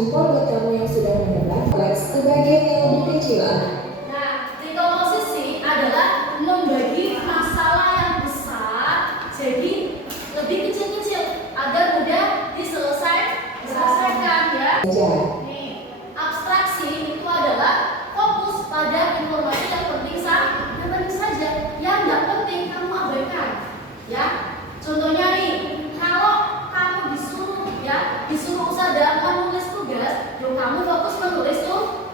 jempol buat kamu yang sudah menebak. Flex ke bagian yang lebih kecil. Nah, dekomposisi adalah membagi masalah yang besar jadi lebih kecil-kecil agar mudah diselesaikan ya. Nih, abstraksi itu adalah fokus pada informasi yang penting saja, yang nggak penting kamu abaikan ya. Contohnya nih, kalau kamu disuruh usaha menulis tugas, kamu fokus menulis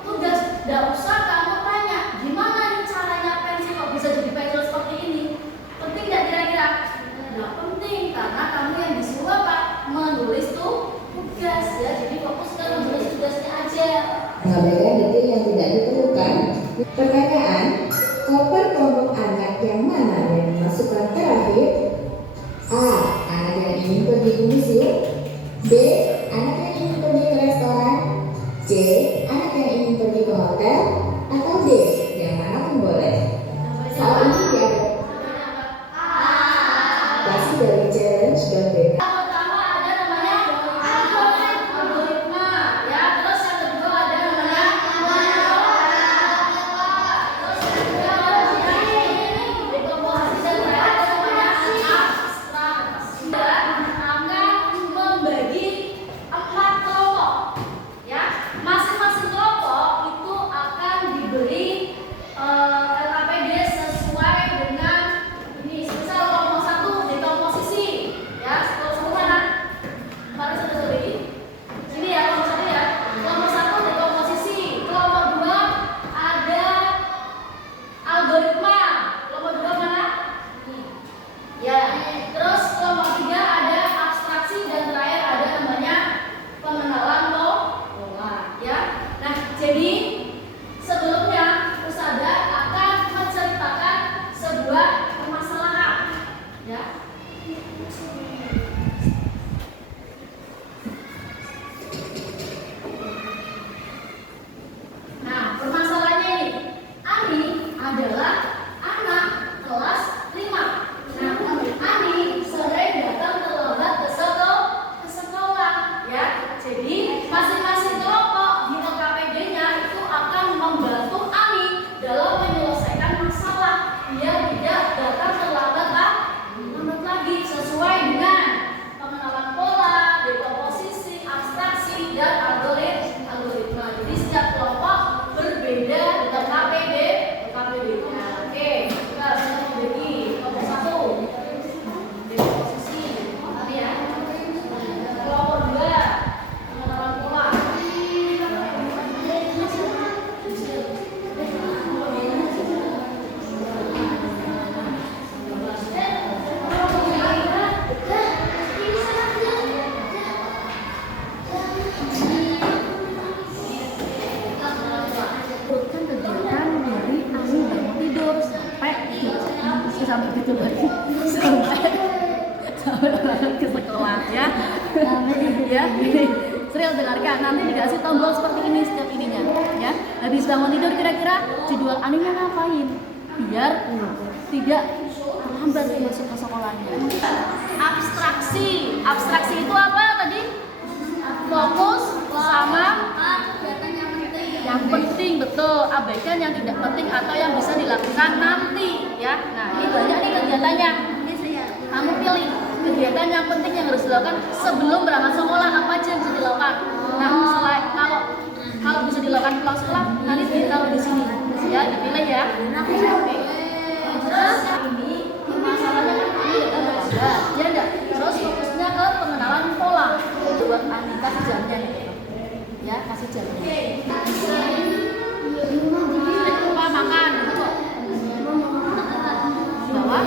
tugas. Nggak usah kamu tanya gimana nih caranya pensil kok bisa jadi pensil seperti ini. Penting nggak kira-kira? Nggak penting karena kamu yang disuruh apa? Menulis tugas ya. Jadi fokus ke menulis tugasnya aja. Mengabaikan detail yang tidak diperlukan. Pertanyaan, koper kelompok anak yang mana yang dimasukkan terakhir? A. Anak yang ingin pergi ke museum. B. Anak yang ingin pergi ke restoran. C. Anak yang ingin pergi ke hotel. Atau D. Yang mana pun boleh. Soal ini dia pasti dari challenge dan bebas. Pertama ada namanya algoritma ya, terus yang kedua ada namanya terus yang kedua dekomposisi dan terakhir ada namanya abstraksi. Akan membagi 4 kelompok ya, masing-masing kelompok itu akan diberi LKPD sesuai dengan ini. Misal kelompok 1 dekomposisi ya, kelompok 1 mana? Kemarin sudah beri. Ini ya kelompok 1 ya. Kelompok 1 dekomposisi, kelompok 2 ada algoritma, kelompok 2 mana? Ya. Terus kelompok 3 ada abstraksi dan terakhir ada namanya pengenalan pola ya. Nah, jadi sebelumnya Usada akan menceritakan sebuah permasalahan ya. Nah, permasalahannya ini, Ani adalah anak kelas 5. Nah, Ani sering datang terlambat ke sekolah ya. Jadi masing-masing kelompok di LKPD-nya itu akan membantu Ani dalam menyelesaikan masalah biar tidak datang terlambat lagi sesuai dengan pengenalan pola, dekomposisi, abstraksi dan algoritma. Jadi setiap kelompok berbeda dengan LKPD-nya. Oke, kita sudah membagi kelompok 1 dekomposisi tadi ya. Kelompok 2 pengenalan pola. Bukan kegiatan dari Ani bangun tidur sampai gitu lagi sampai berangkat ke sekolah ya. Ya, serius dengarkan, nanti dikasih tombol seperti ini setiap ininya ya. Habis bangun tidur kira-kira jadwal Aninya ngapain biar tidak terlambat masuk ke sekolahnya. Abstraksi itu apa tadi? Fokus sama yang penting, betul. Abaikan yang tidak penting atau yang bisa dilakukan nanti ya. Nah, ini banyak nih kegiatannya. Kamu pilih kegiatan yang penting yang harus dilakukan sebelum berangkat sekolah, apa aja yang bisa dilakukan. Nah, selain kalau bisa dilakukan pulang sekolah, nanti ditaruh di sini ya, dipilih ya. Oke. Terus ini masalahnya kan ini ada ya enggak. Terus fokusnya ke pengenalan pola. Buat Andi kasih jamnya nih. Ya, kasih jamnya. Lupa makan gitu kok. Di bawah